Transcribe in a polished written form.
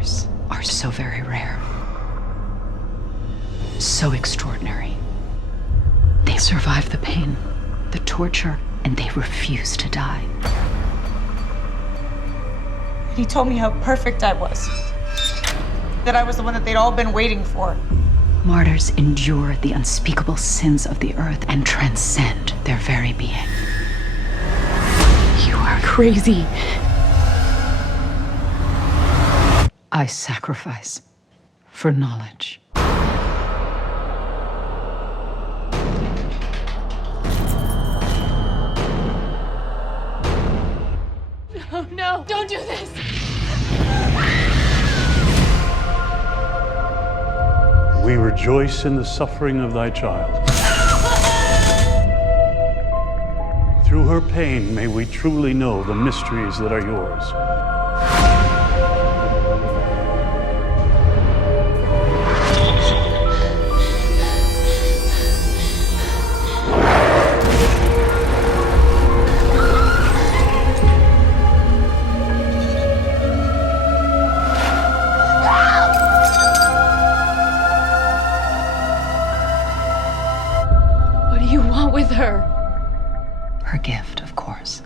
martyrs are so very rare, so extraordinary. They survive the pain, the torture, and they refuse to die. He told me how perfect I was, that I was the one that they'd all been waiting for. Martyrs endure the unspeakable sins of the earth and transcend their very being. You are crazy. I sacrifice for knowledge. Oh no, don't do this! We rejoice in the suffering of thy child. Through her pain, may we truly know the mysteries that are yours. What do you want with her? Her gift, of course.